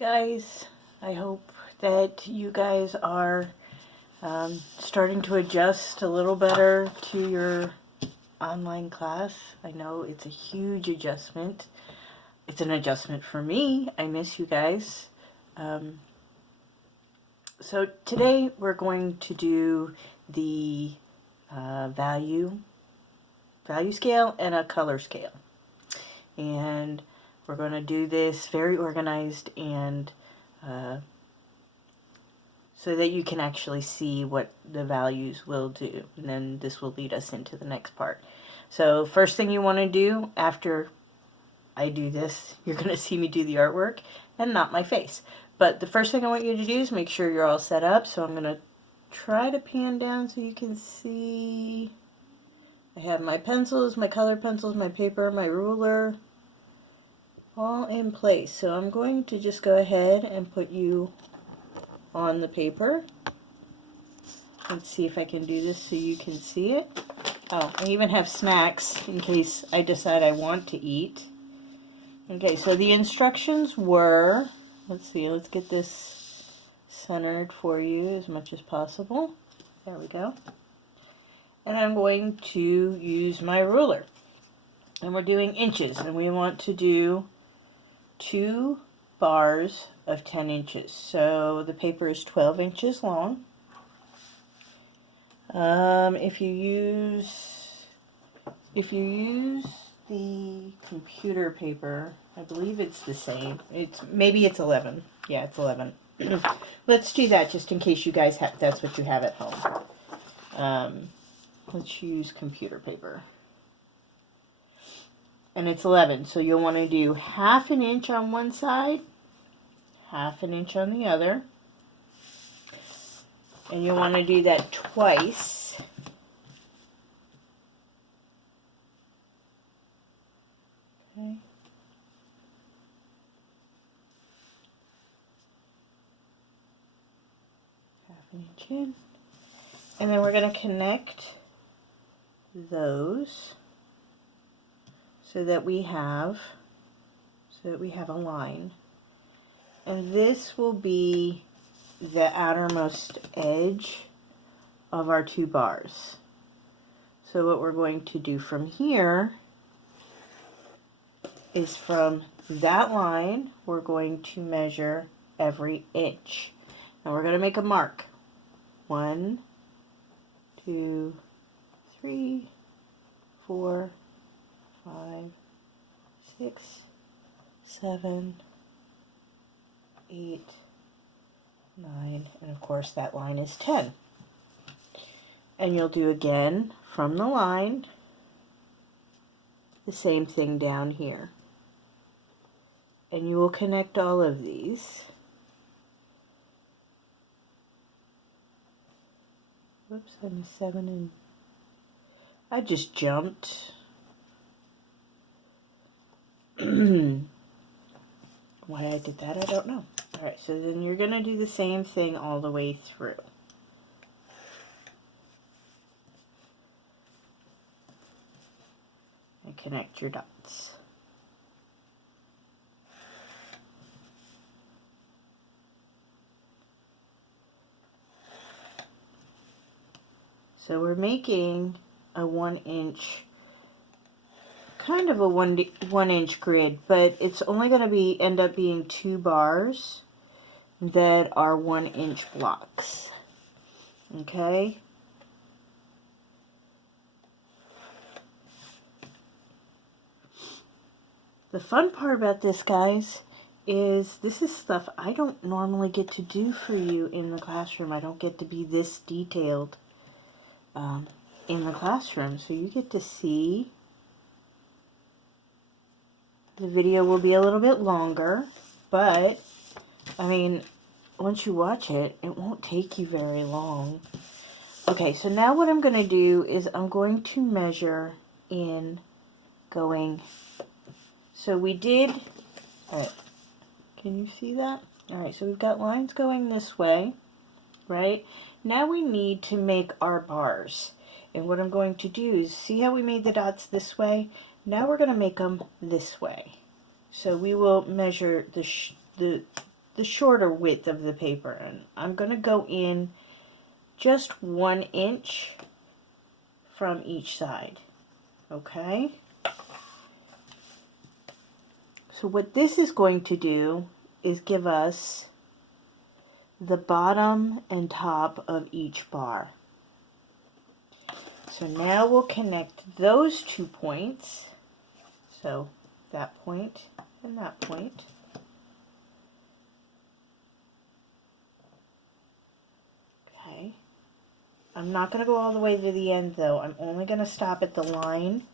Guys, I hope that you guys are starting to adjust a little better to your online class. I know it's a huge adjustment. It's an adjustment for me. I miss you guys. So today we're going to do the value scale and a color scale. And we're going to do this very organized and so that you can actually see what the values will do. And then this will lead us into the next part. So first thing you want to do after I do this, you're going to see me do the artwork and not my face. But the first thing I want you to do is make sure you're all set up. So I'm going to try to pan down so you can see. I have my pencils, my color pencils, my paper, my ruler, all in place. So I'm going to just go ahead and put you on the paper. Let's see if I can do this so you can see it. Oh, I even have snacks in case I decide I want to eat. Okay, so the instructions were, let's see, let's get this centered for you as much as possible. There we go. And I'm going to use my ruler. And we're doing inches, and we want to do 2 bars of 10 inches. So the paper is 12 inches long. If you use the computer paper, I believe it's the same. Maybe it's 11. Yeah, it's 11. Let's do that just in case you guys have, that's what you have at home. Let's use computer paper. And it's 11, so you'll want to do 1/2 inch on one side, 1/2 inch on the other. And you want to do that twice. Okay. Half an inch in. And then we're going to connect those so that we have a line. And this will be the outermost edge of our 2 bars. So what we're going to do from here is from that line, we're going to measure every inch. And we're going to make a mark. 1, 2, 3, 4, 5, 6, 7, 8, 9, and of course that line is 10. And you'll do again from the line the same thing down here. And you will connect all of these. Whoops, I'm a 7 and I just jumped. Why I did that, I don't know. Alright, so then you're going to do the same thing all the way through. And connect your dots. So we're making a 1 inch, kind of a 1 inch grid, but it's only going to end up being 2 bars that are 1 inch blocks. Okay? The fun part about this, guys, is this is stuff I don't normally get to do for you in the classroom. I don't get to be this detailed in the classroom, so you get to see. The video will be a little bit longer, but I mean, once you watch it, it won't take you very long. Okay, so now what I'm going to do is I'm going to measure in going. So we did, alright, can you see that? Alright, so we've got lines going this way, right? Now we need to make our bars. And what I'm going to do is, see how we made the dots this way? Now we're going to make them this way. So we will measure the the shorter width of the paper, and I'm going to go in just 1 inch from each side. Okay? So what this is going to do is give us the bottom and top of each bar. So now we'll connect those 2 points. So that point and that point. Okay. I'm not going to go all the way to the end though. I'm only going to stop at the line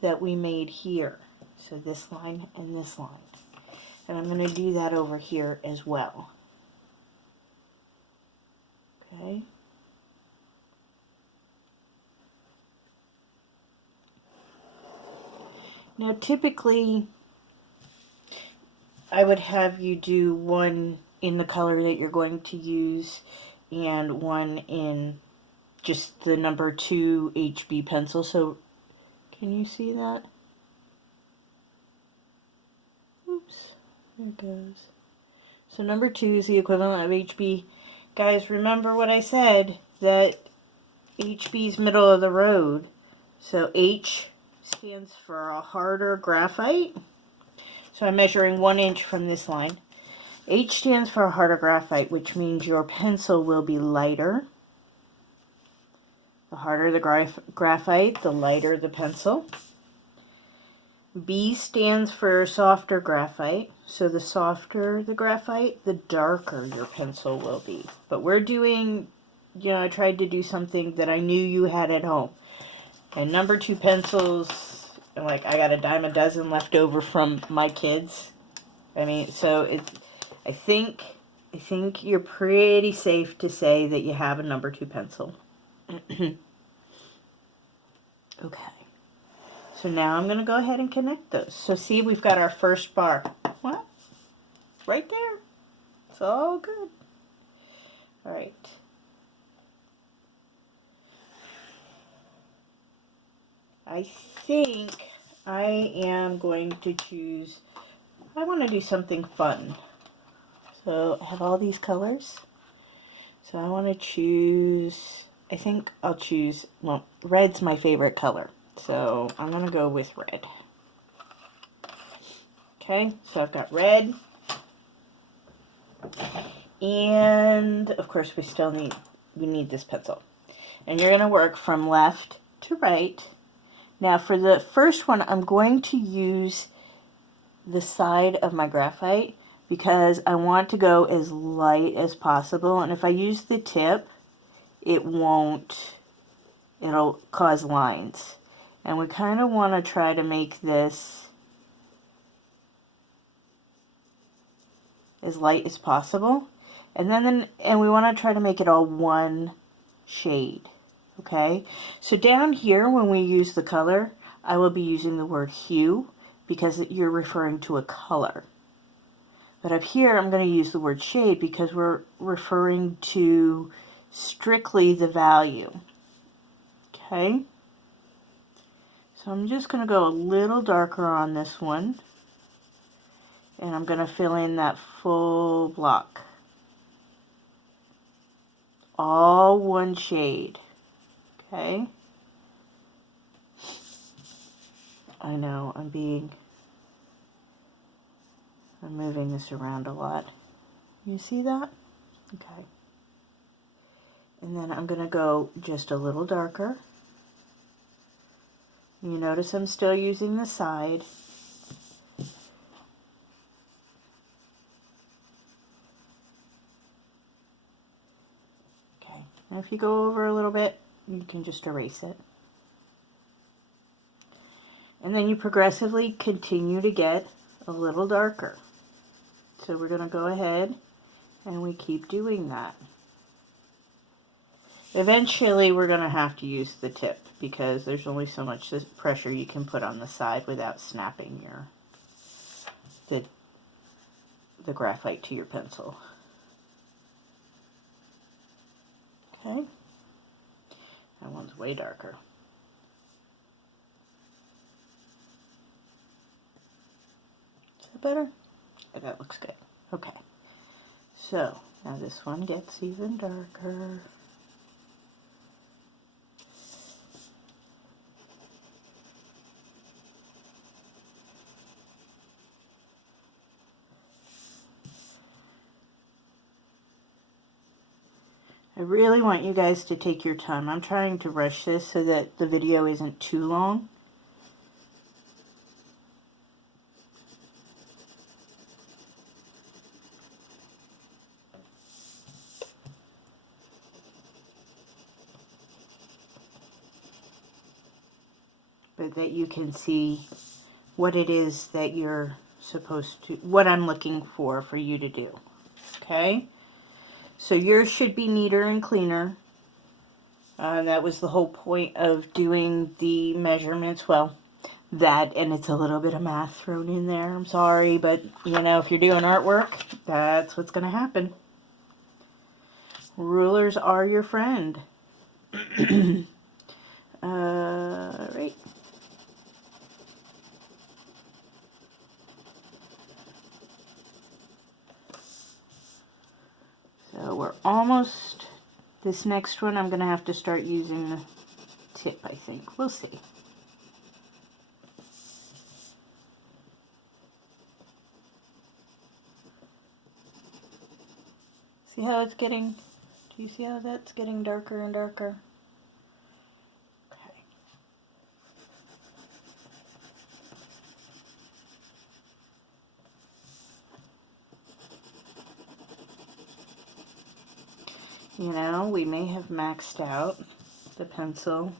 that we made here. So this line and this line. And I'm going to do that over here as well. Okay. Now typically I would have you do one in the color that you're going to use and one in just the number 2 HB pencil. So can you see that? Oops, there it goes. So number 2 is the equivalent of HB. Guys, remember what I said, that HB is middle of the road. So H stands for a harder graphite. So I'm measuring 1 inch from this line. H stands for a harder graphite, which means your pencil will be lighter. The harder the graphite, the lighter the pencil. B stands for softer graphite. So the softer the graphite, the darker your pencil will be. But we're doing, I tried to do something that I knew you had at home. And number 2 pencils, like I got a dime a dozen left over from my kids. I mean, so it's, I think you're pretty safe to say that you have a number 2 pencil. Okay. So now I'm going to go ahead and connect those. So see, we've got our first bar. What? Right there. It's all good. All right. I think I am going to choose, I want to do something fun. So I have all these colors. So I want to choose, I think I'll choose, well, red's my favorite color. So I'm going to go with red. Okay, so I've got red. And of course we need this pencil. And you're going to work from left to right. Now for the first one, I'm going to use the side of my graphite because I want to go as light as possible. And if I use the tip, it'll cause lines. And we kind of want to try to make this as light as possible. And we want to try to make it all one shade. Okay, so down here when we use the color, I will be using the word hue because you're referring to a color. But up here I'm going to use the word shade because we're referring to strictly the value. Okay, so I'm just going to go a little darker on this one. And I'm going to fill in that full block. All one shade. Okay. I know, I'm moving this around a lot. You see that? Okay. And then I'm going to go just a little darker. You notice I'm still using the side. Okay. And if you go over a little bit, you can just erase it. And then you progressively continue to get a little darker. So we're going to go ahead and we keep doing that. Eventually we're going to have to use the tip because there's only so much pressure you can put on the side without snapping the graphite to your pencil. Okay. That one's way darker. Is that better? Yeah, that looks good. Okay. So now this one gets even darker. I really want you guys to take your time. I'm trying to rush this so that the video isn't too long. But that you can see what it is that you're supposed to, what I'm looking for you to do. Okay? So yours should be neater and cleaner. That was the whole point of doing the measurements. Well, that, and it's a little bit of math thrown in there. I'm sorry, but you know, if you're doing artwork, that's what's going to happen. Rulers are your friend. Right. So we're almost, this next one I'm going to have to start using the tip, I think. We'll see. See how it's getting, do you see how that's getting darker and darker? Okay. You know, we may have maxed out the pencil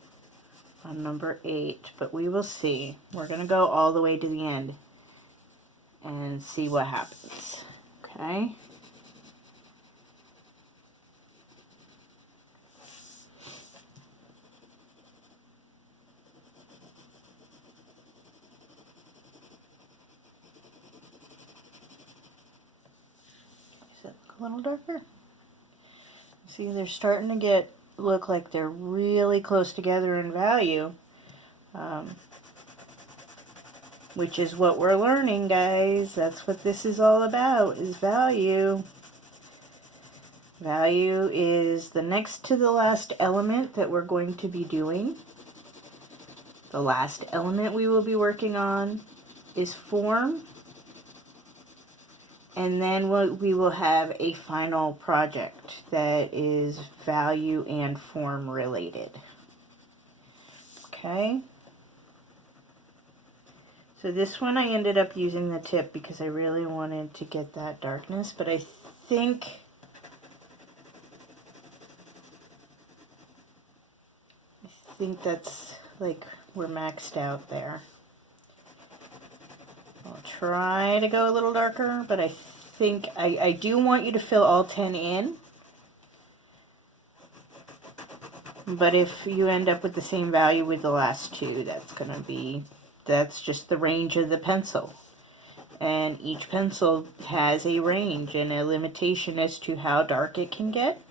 on number 8, but we will see. We're going to go all the way to the end and see what happens. Okay? Does it look a little darker? See, they're starting to look like they're really close together in value, which is what we're learning, guys. That's what this is all about, is value. Value is the next to the last element that we're going to be doing. The last element we will be working on is form. And then we will have a final project that is value and form related. Okay? So this one I ended up using the tip because I really wanted to get that darkness, but I think that's like we're maxed out there. I'll try to go a little darker, but I think I do want you to fill all 10 in. But if you end up with the same value with the last two, that's just the range of the pencil. And each pencil has a range and a limitation as to how dark it can get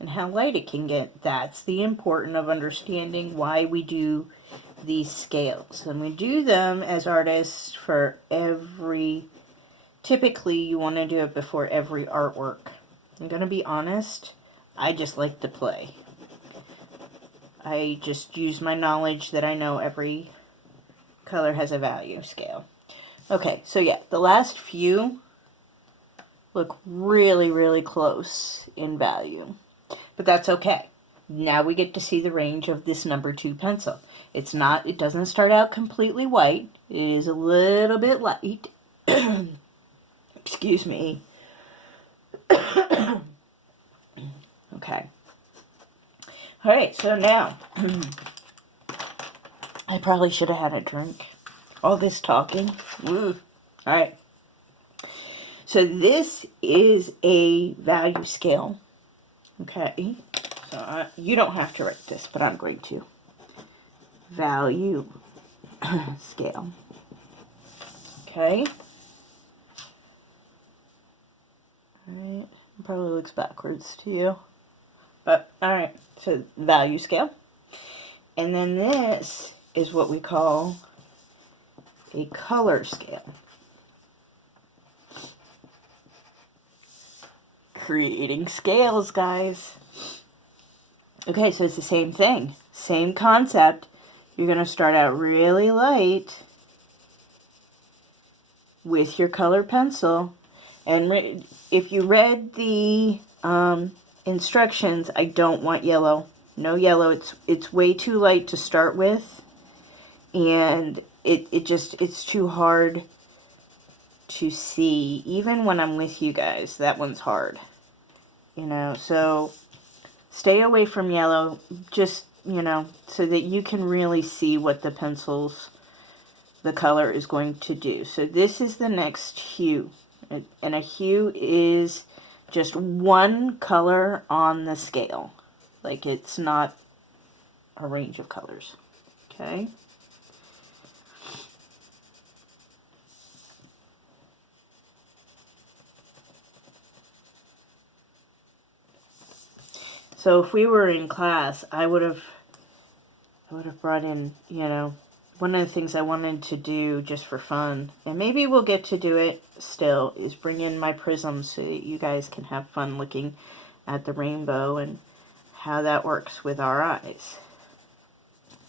and how light it can get. That's the important of understanding why we do these scales. And we do them as artists for typically you want to do it before every artwork. I'm going to be honest, I just like to play. I just use my knowledge that I know every color has a value scale. Okay, so yeah, the last few look really, really close in value. But that's okay. Now we get to see the range of this number 2 pencil. It doesn't start out completely white. It is a little bit light. Excuse me. Okay. Alright, so now, I probably should have had a drink. All this talking. Alright. So this is a value scale. Okay. So you don't have to write this, but I'm going to. Value scale. Okay. Alright. It probably looks backwards to you. But, alright. So, value scale. And then this is what we call a color scale. creating scales, guys. Okay, so it's the same thing. Same concept. You're going to start out really light with your color pencil. And if you read the instructions, I don't want yellow. No yellow. It's way too light to start with. And it's too hard to see. Even when I'm with you guys, that one's hard. You know, so stay away from yellow. Just, you know, so that you can really see what the color is going to do. So this is the next hue. And a hue is just one color on the scale. Like, it's not a range of colors. Okay? So if we were in class, I would have brought in, you know, one of the things I wanted to do just for fun, and maybe we'll get to do it still, is bring in my prisms so that you guys can have fun looking at the rainbow and how that works with our eyes.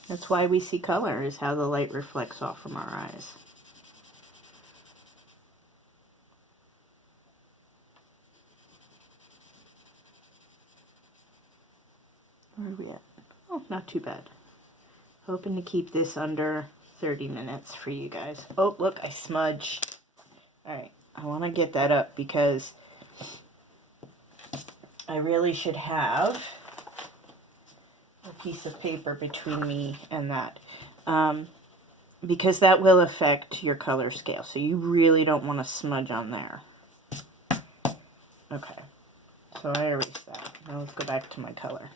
That's why we see color, is how the light reflects off from our eyes. Where are we at? Oh, not too bad. Hoping to keep this under 30 minutes for you guys. Oh, look, I smudged. Alright, I want to get that up because I really should have a piece of paper between me and that. Because that will affect your color scale. So you really don't want to smudge on there. Okay, so I erased that. Now let's go back to my color.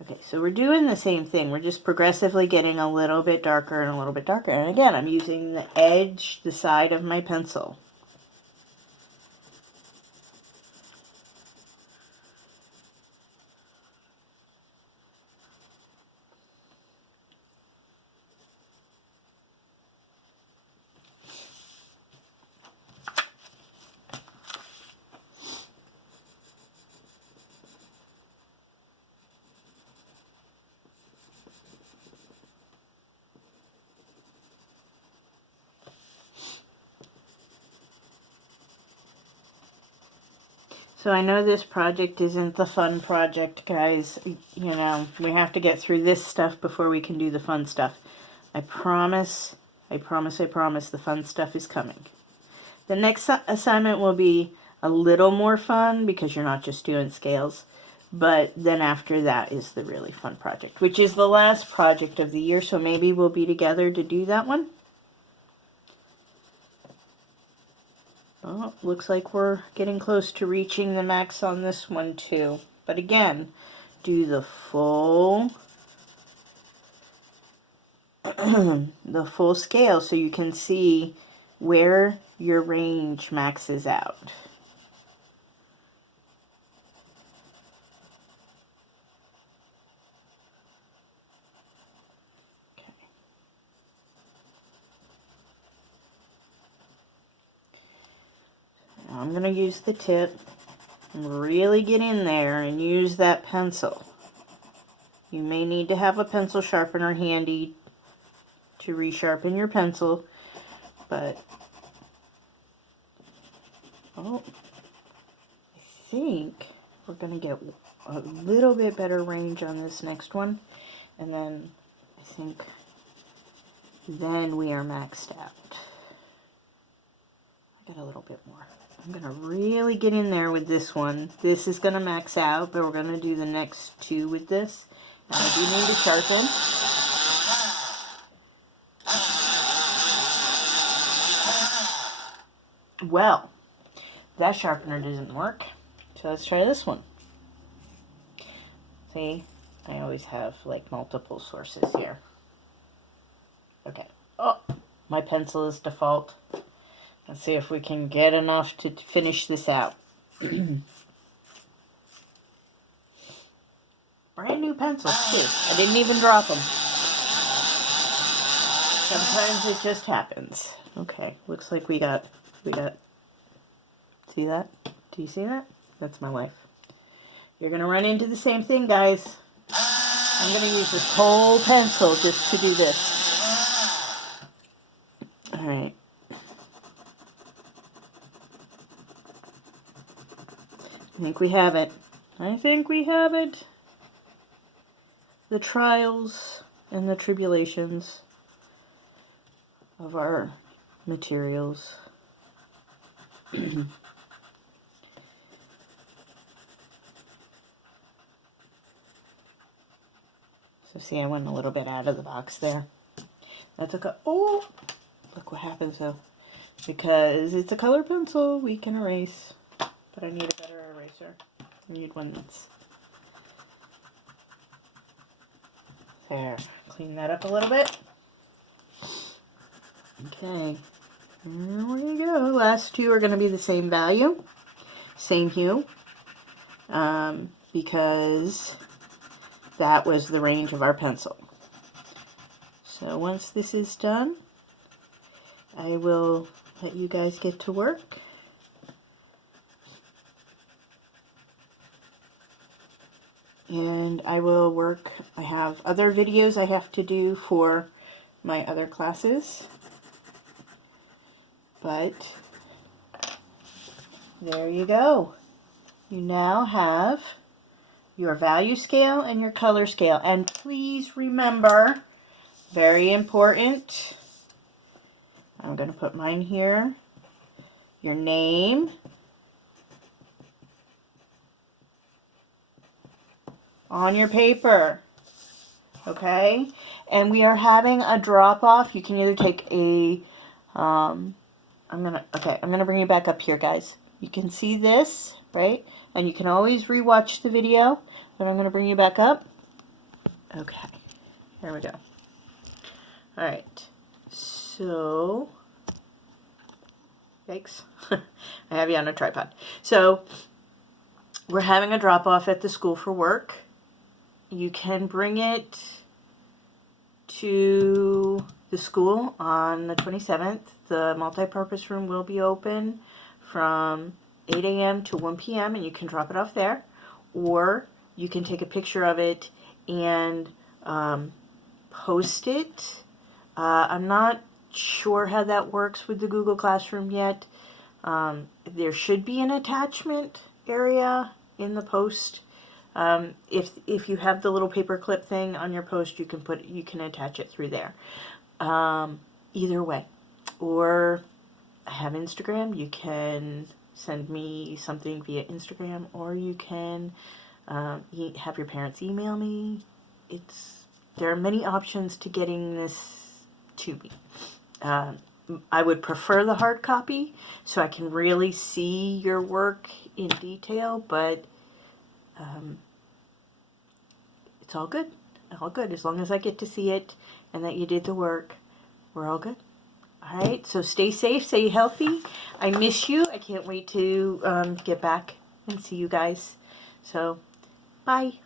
Okay, so we're doing the same thing. We're just progressively getting a little bit darker and a little bit darker. And again, I'm using the edge, the side of my pencil. So I know this project isn't the fun project, guys. You know, we have to get through this stuff before we can do the fun stuff. I promise, the fun stuff is coming. The next assignment will be a little more fun because you're not just doing scales. But then after that is the really fun project, which is the last project of the year. So maybe we'll be together to do that one. Oh, looks like we're getting close to reaching the max on this one too. But again, do the full the full scale so you can see where your range maxes out. I'm going to use the tip and really get in there and use that pencil. You may need to have a pencil sharpener handy to resharpen your pencil, but I think we're going to get a little bit better range on this next one, and then I think then we are maxed out. I got a little bit more. I'm going to really get in there with this one. This is going to max out, but we're going to do the next two with this. And I do need to sharpen. Well, that sharpener doesn't work. So let's try this one. See, I always have like multiple sources here. Okay. Oh, my pencil is default. Let's see if we can get enough to finish this out. Brand new pencils too. I didn't even drop them. Sometimes it just happens. Okay, looks like we got. See, See that? Do you see that? That's my wife. You're going to run into the same thing, guys. I'm going to use this whole pencil just to do this. Alright. I think we have it. I think we have it. The trials and the tribulations of our materials. So see, I went a little bit out of the box there. That's a oh, look what happens though. Because it's a color pencil, we can erase. But I need a better eraser. I need one that's there. Clean that up a little bit. Okay. There we go. Last two are going to be the same value, same hue, because that was the range of our pencil. So once this is done, I will let you guys get to work. And I will work, I have other videos I have to do for my other classes. But there you go. You now have your value scale and your color scale. And please remember, very important, I'm going to put mine here, your name, on your paper, okay? And we are having a drop-off. You can either take a, I'm gonna bring you back up here, guys. You can see this, right? And you can always rewatch the video, but I'm gonna bring you back up. Okay, here we go. All right, so, yikes, I have you on a tripod. So, we're having a drop-off at the school for work. You can bring it to the school on the 27th. The multi-purpose room will be open from 8 a.m. to 1 p.m. and you can drop it off there. Or you can take a picture of it and post it. I'm not sure how that works with the Google Classroom yet. There should be an attachment area in the post. If you have the little paper clip thing on your post, you can attach it through there. Either way. Or I have Instagram. You can send me something via Instagram, or you can have your parents email me. There are many options to getting this to me. I would prefer the hard copy so I can really see your work in detail, but it's all good. All good. As long as I get to see it and that you did the work, we're all good. All right, so stay safe, stay healthy. I miss you. I can't wait to get back and see you guys. So, bye.